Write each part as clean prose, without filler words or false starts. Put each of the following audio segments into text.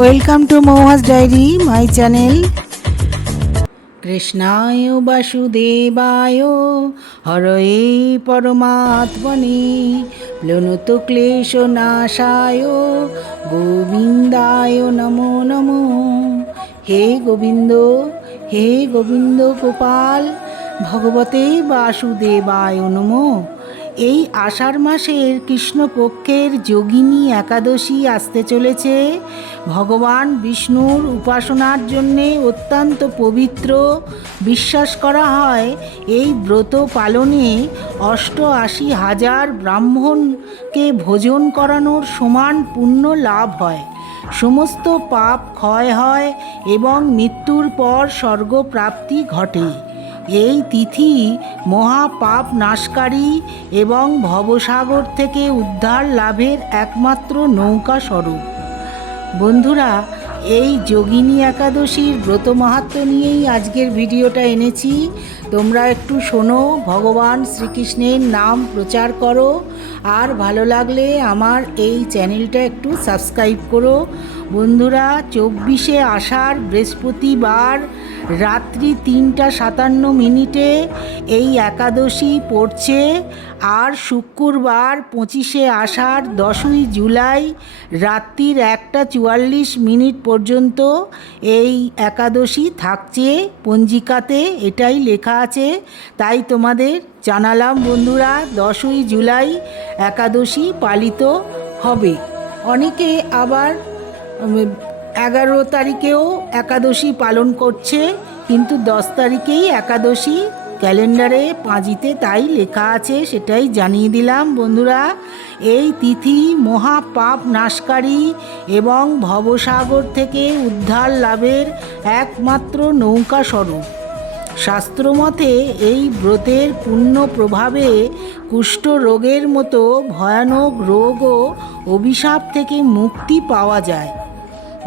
Welcome to Mouhas diary my channel. কৃষ্ণায় বাসুদেবায় হরয়ে পরমাত্মনে প্লুত ক্লেশনাশায় গোবিন্দায় নমো নমো। হে গোবিন্দ, হে গোবিন্দ গোপাল, ভগবতে বাসুদেবায় নমো। এই আষাঢ় মাসের কৃষ্ণপক্ষের যোগিনী একাদশী আসতে চলেছে। ভগবান বিষ্ণুর উপাসনার জন্যে অত্যন্ত পবিত্র। বিশ্বাস করা হয় এই ব্রত পালনে ৮৮,০০০ ব্রাহ্মণকে ভোজন করানোর সমান পুণ্য লাভ হয়, সমস্ত পাপ ক্ষয় হয় এবং মৃত্যুর পর স্বর্গপ্রাপ্তি ঘটে। এই তিথি মহাপাপ নাশকারী এবং ভবসাগর থেকে উদ্ধার লাভের একমাত্র নৌকা স্বরূপ। বন্ধুরা, এই যোগিনী একাদশীর ব্রত মাহাত্ম্য নিয়েই আজকের ভিডিওটা এনেছি। তোমরা একটু শোনো, ভগবান শ্রীকৃষ্ণের নাম প্রচার করো, আর ভালো লাগলে আমার এই চ্যানেলটা একটু সাবস্ক্রাইব করো। বন্ধুরা, ২৪শে আষাঢ় বৃহস্পতিবার রাত্রি ৩টা ৫৭ এই একাদশী পড়ছে, আর শুক্রবার ২৫শে আষাঢ় ১০ই জুলাই রাত্রির ১টা ৪৪ পর্যন্ত এই একাদশী থাকছে। পঞ্জিকাতে এটাই লেখা আছে, তাই তোমাদের জানালাম। বন্ধুরা, ১০ই জুলাই একাদশী পালিত হবে। অনেকে আবার ১১ তারিখেও একাদশী পালন করছে, কিন্তু ১০ তারিখেই একাদশী ক্যালেন্ডারে পাঁজিতে তাই লেখা আছে, সেটাই জানিয়ে দিলাম। বন্ধুরা, এই তিথি মহাপাপ নাশকারী এবং ভবসাগর থেকে উদ্ধার লাভের একমাত্র নৌকা স্বরূপ। শাস্ত্রমতে এই ব্রতের পুণ্য প্রভাবে কুষ্ঠ রোগের মতো ভয়ানক রোগ ও অভিশাপ থেকে মুক্তি পাওয়া যায়।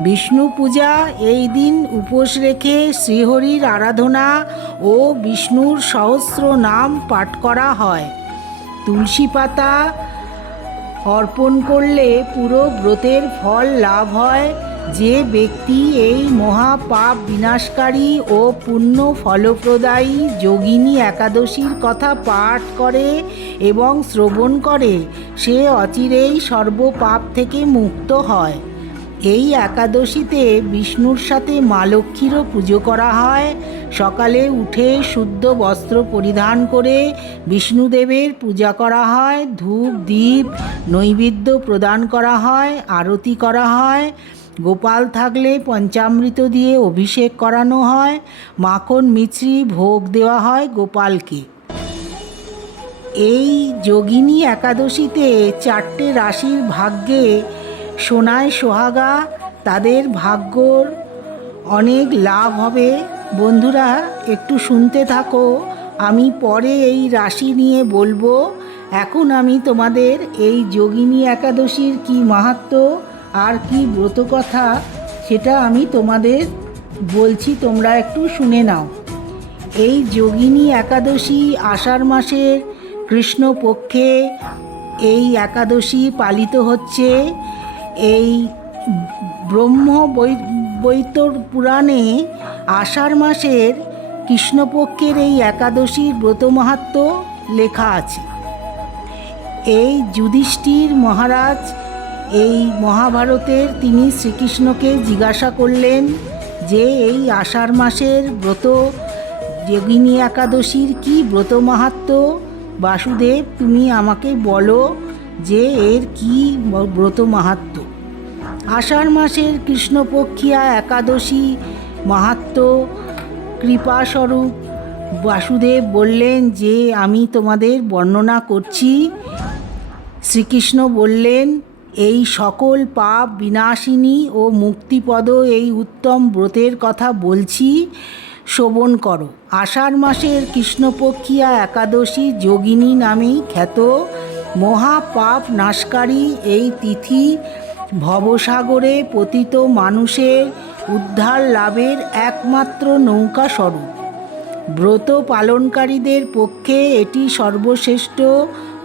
বিষ্ণু পূজা এই দিন উপোস রেখে শ্রীহরির আরাধনা ও বিষ্ণুর সহস্র নাম পাঠ করা হয়। তুলসী পাতা অর্পণ করলে পুরো ব্রতের ফল লাভ হয়। যে ব্যক্তি এই মহাপাপ বিনাশকারী ও পুণ্য ফলপ্রদায়ী যোগিনী একাদশীর কথা পাঠ করে এবং শ্রবণ করে, সে অচিরেই সর্বপাপ থেকে মুক্ত হয়। এই একাদশীতে বিষ্ণুর সাথে মা লক্ষ্মীরও পুজো করা হয়। সকালে উঠে শুদ্ধ বস্ত্র পরিধান করে বিষ্ণুদেবের পূজা করা হয়, ধূপ দীপ নৈবেদ্য প্রদান করা হয়, আরতি করা হয়। গোপাল থাকলে পঞ্চামৃত দিয়ে অভিষেক করানো হয়, মাখন মিছরি ভোগ দেওয়া হয় গোপালকে। এই যোগিনী একাদশীতে 4টে রাশির ভাগ্যে সোনায় সোহাগা, তাদের ভাগ্যর অনেক লাভ হবে। বন্ধুরা, একটু শুনতে থাকো, আমি পরে এই রাশি নিয়ে বলবো। এখন আমি তোমাদের এই যোগিনী একাদশীর কি মাহাত্ম্য আর কি ব্রতকথা সেটা আমি তোমাদের বলছি, তোমরা একটু শুনে নাও। এই যোগিনী একাদশী আষাঢ় মাসের কৃষ্ণপক্ষে এই একাদশী পালিত হচ্ছে। এই ব্রহ্মবৈবর্ত পুরাণে আষাঢ় মাসের কৃষ্ণপক্ষের এই একাদশীর ব্রত মাহাত্ম্য লেখা আছে। এই যুধিষ্ঠির মহারাজ এই মহাভারতের তিনি শ্রীকৃষ্ণকে জিজ্ঞাসা করলেন যে এই আষাঢ় মাসের ব্রত যোগিনী একাদশীর কি ব্রত মাহাত্ম্য। বাসুদেব, তুমি আমাকে বলো যে এর কি ব্রত মাহাত্ম্য। আষাঢ় মাসের কৃষ্ণপক্ষিয়া একাদশী মাহাত্ম্য কৃপাস্বরূপ বাসুদেব বললেন যে আমি তোমাদের বর্ণনা করছি। শ্রীকৃষ্ণ বললেন, এই সকল পাপ বিনাশিনী ও মুক্তিপদ এই উত্তম ব্রতের কথা বলছি, শ্রবণ করো। আষাঢ় মাসের কৃষ্ণপক্ষিয়া একাদশী যোগিনী নামেই খ্যাত। মহাপাপ নাশকারী এই তিথি ভবসাগরে পতিত মানুষের উদ্ধার লাভের একমাত্র নৌকা স্বরূপ। ব্রত পালনকারীদের পক্ষে এটি সর্বশ্রেষ্ঠ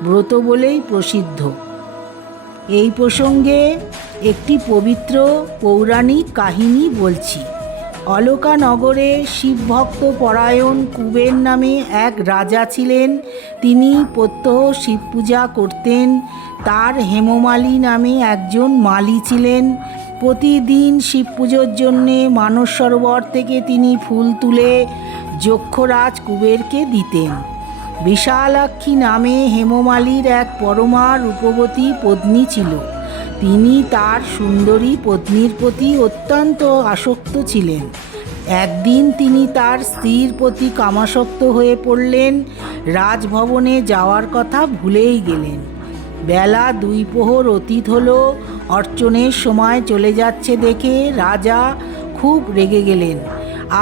ব্রত বলেই প্রসিদ্ধ। এই প্রসঙ্গে একটি পবিত্র পৌরাণিক কাহিনী বলছি। অলকা নগরে শিবভক্ত পরায়ণ কুবের নামে এক রাজা ছিলেন। তিনি প্রত্যহ শিব পূজা করতেন। তার হেমমালী নামে একজন মালী ছিলেন। প্রতিদিন শিব পুজোর জন্যে মানস সরোবর থেকে তিনি ফুল তুলে যক্ষরাজ কুবেরকে দিতেন। বিশালাক্ষী নামে হেমমালীর এক পরমা রূপবতী পত্নী ছিল। তিনি তার সুন্দরী পত্নীর প্রতি অত্যন্ত আসক্ত ছিলেন। একদিন তিনি তার স্ত্রীর প্রতি কামাসক্ত হয়ে পড়লেন। রাজভবনে যাওয়ার কথা ভুলেই গেলেন। বেলা 2 প্রহর অতীত হলো। অর্চনের সময় চলে যাচ্ছে দেখে রাজা খুব রেগে গেলেন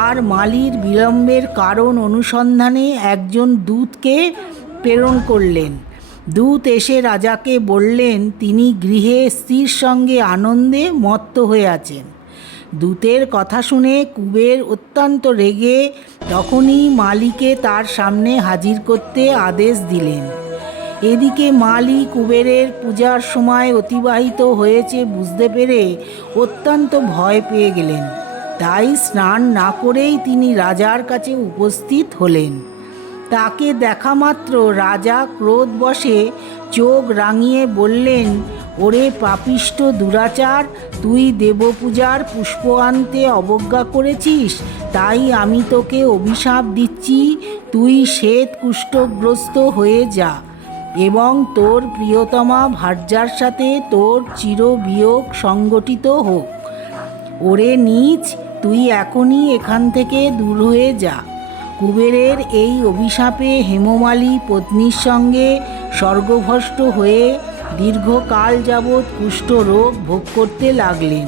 আর মালীর বিলম্বের কারণ অনুসন্ধানে একজন দূতকে প্রেরণ করলেন। দূত এসে রাজাকে বললেন তিনি গৃহে স্ত্রীর সঙ্গে আনন্দে মত্ত হয়ে আছেন। দূতের কথা শুনে কুবের অত্যন্ত রেগে তখনই মালীকে তার সামনে হাজির করতে আদেশ দিলেন। এদিকে মালী কুবেরের পূজার সময় অতিবাহিত হয়েছে বুঝতে পেরে অত্যন্ত ভয় পেয়ে গেলেন। তাই স্নান না করেই তিনি রাজার কাছে উপস্থিত হলেন। তাকে দেখা মাত্র রাজা ক্রোধবশে চোখ রাঙিয়ে বললেন, ওরে পাপিষ্ঠ দুরাচার, তুই দেবপূজার পুষ্প আনতে অবজ্ঞা করেছিস, তাই আমি তোকে অভিশাপ দিচ্ছি, তুই শ্বেত কুষ্ঠগ্রস্ত হয়ে যা এবং তোর প্রিয়তমা ভার্যার সাথে তোর চিরবিয়োগ সংগঠিত হোক। ওরে নীচ, তুই এখনই এখান থেকে দূর হয়ে যা। কুবেরের এই অভিশাপে হেমমালী পত্নীর সঙ্গে স্বর্গভ্রষ্ট হয়ে দীর্ঘকাল যাবৎ কুষ্ঠরোগ ভোগ করতে লাগলেন।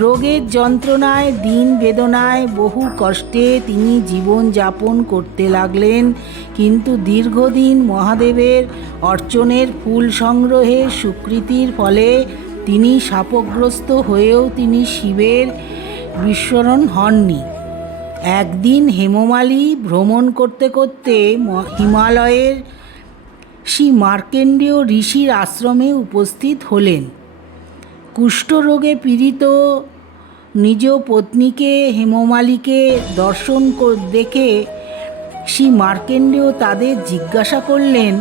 রোগের যন্ত্রণায় দিন বেদনায় বহু কষ্টে তিনি জীবন যাপন করতে লাগলেন। কিন্তু দীর্ঘদিন মহাদেবের অর্চনের ফুল সংগ্রহের স্বীকৃতির ফলে তিনি শাপগ্রস্ত হয়েও তিনি শিবের বিস্মরণ হননি। একদিন হেমমালী ভ্রমণ করতে করতে হিমালয়ের শ্রী মার্কেন্ডেয় ঋষির আশ্রমে উপস্থিত হলেন। কুষ্ঠরোগে পীড়িত নিজ পত্নীকে হেমমালীকে দর্শন দেখে শ্রী মার্কেন্ডেয় তাদের জিজ্ঞাসা করলেন,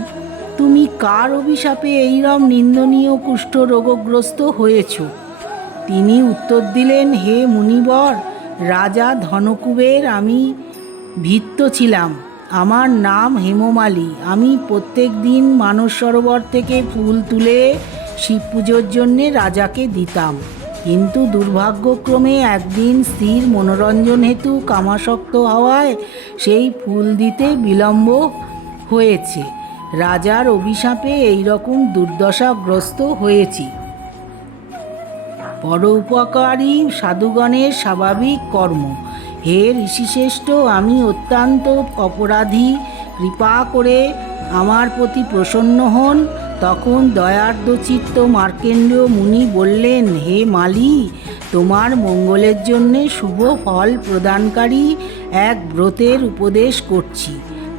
তুমি কার অভিশাপে এইরকম নিন্দনীয় কুষ্ঠরোগগ্রস্ত হয়েছ? তিনি উত্তর দিলেন, হে মুনিবর, রাজা ধনকুবের আমি ভৃত্য ছিলাম। আমার নাম হেমমালী। আমি প্রত্যেক দিন মানস সরোবর থেকে ফুল তুলে শিব পুজোর জন্যে রাজাকে দিতাম। কিন্তু দুর্ভাগ্যক্রমে একদিন স্ত্রীর মনোরঞ্জন হেতু কামাসক্ত হওয়ায় সেই ফুল দিতে বিলম্ব হয়েছে। রাজার অভিশাপে এইরকম দুর্দশাগ্রস্ত হয়েছি। পরোপকারী সাধুগণের স্বাভাবিক কর্ম। হে ঋষিশ্রেষ্ঠ, আমি অত্যন্ত অপরাধী, কৃপা করে আমার প্রতি প্রসন্ন হন। তখন দয়ার্দ্রচিত্ত মার্কেন্ডেয় মুনি বললেন, হে মালী, তোমার মঙ্গলের জন্যে শুভ ফল প্রদানকারী এক ব্রতের উপদেশ করছি।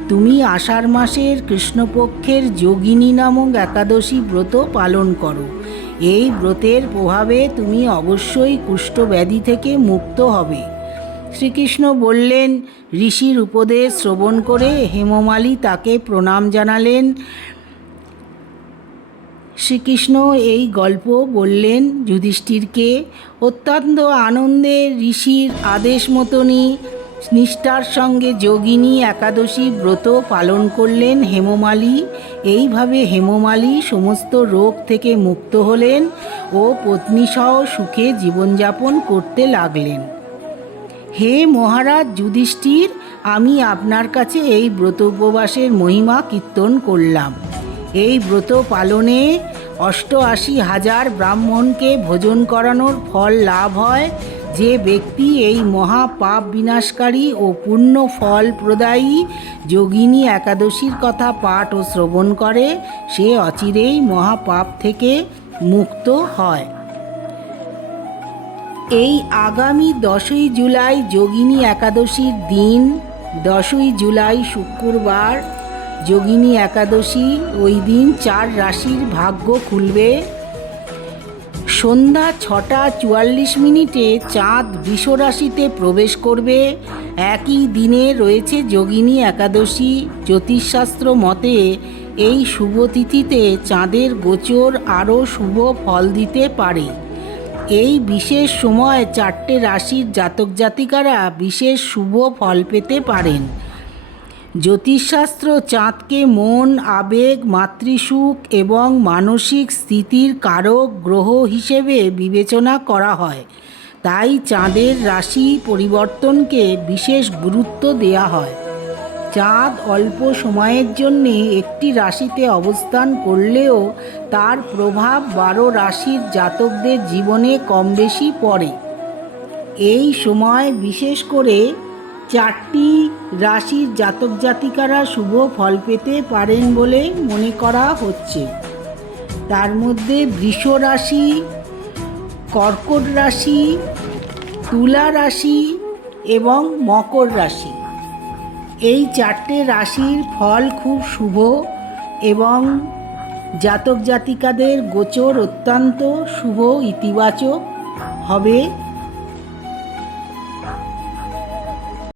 তুমি আষাঢ় মাসের কৃষ্ণপক্ষের যোগিনী নামক একাদশী ব্রত পালন করো। এই ব্রতের প্রভাবে তুমি অবশ্যই কুষ্ঠব্যাধি থেকে মুক্ত হবে। শ্রীকৃষ্ণ বললেন। ঋষির উপদেশ শ্রবণ করে হেমমালী তাকে প্রণাম জানালেন। শ্রীকৃষ্ণ এই গল্প বললেন যুধিষ্ঠিরকে। অত্যন্ত আনন্দে ঋষির আদেশ মতনই নিষ্ঠার সঙ্গে যোগিনী একাদশী ব্রত পালন করলেন হেমমালী। এইভাবে হেমমালী সমস্ত রোগ থেকে মুক্ত হলেন ও পত্নীসহ সুখে জীবনযাপন করতে লাগলেন। হে মহারাজ যুধিষ্ঠির, আমি আপনার কাছে এই ব্রত উপবাসের মহিমা কীর্তন করলাম। এই ব্রত পালনে 88,000 ব্রাহ্মণকে ভোজন করানোর ফল লাভ হয়। যে ব্যক্তি এই মহা পাপ বিনাশকারী ও পূর্ণ ফল প্রদায়ী যোগিনী একাদশীর কথা পাঠ ও শ্রবণ করে, সে অচিরেই মহাপাপ থেকে মুক্ত হয়। এই আগামী 10ই জুলাই যোগিনী একাদশীর দিন। 10ই জুলাই শুক্রবার যোগিনী একাদশী। ওই দিন 4 রাশির ভাগ্য খুলবে। সন্ধ্যা 6:44 চাঁদ বৃষ রাশিতে প্রবেশ করবে। একই দিনে রয়েছে যোগিনী একাদশী। জ্যোতিষশাস্ত্র মতে এই শুভ তিথিতে চাঁদের গোচর আরও শুভ ফল দিতে পারে। এই বিশেষ সময় 4টে রাশির জাতক জাতিকারা বিশেষ শুভ ফল পেতে পারেন। জ্যোতিষশাস্ত্র চাঁদকে মন, আবেগ, মাতৃসুখ এবং মানসিক স্থিতির কারক গ্রহ হিসেবে বিবেচনা করা হয়। তাই চাঁদের রাশি পরিবর্তনকে বিশেষ গুরুত্ব দেওয়া হয়। চাঁদ অল্প সময়ের জন্যে একটি রাশিতে অবস্থান করলেও তার প্রভাব 12 রাশির জাতকদের জীবনে কম বেশি পড়ে। এই সময় বিশেষ করে 4টি রাশির জাতক জাতিকারা শুভ ফল পেতে পারেন বলে মনে করা হচ্ছে। তার মধ্যে বৃষ রাশি, কর্কট রাশি, তুলা রাশি এবং মকর রাশি। এই 4টে রাশির ফল খুব শুভ এবং জাতক জাতিকাদের গোচর অত্যন্ত শুভ ইতিবাচক হবে।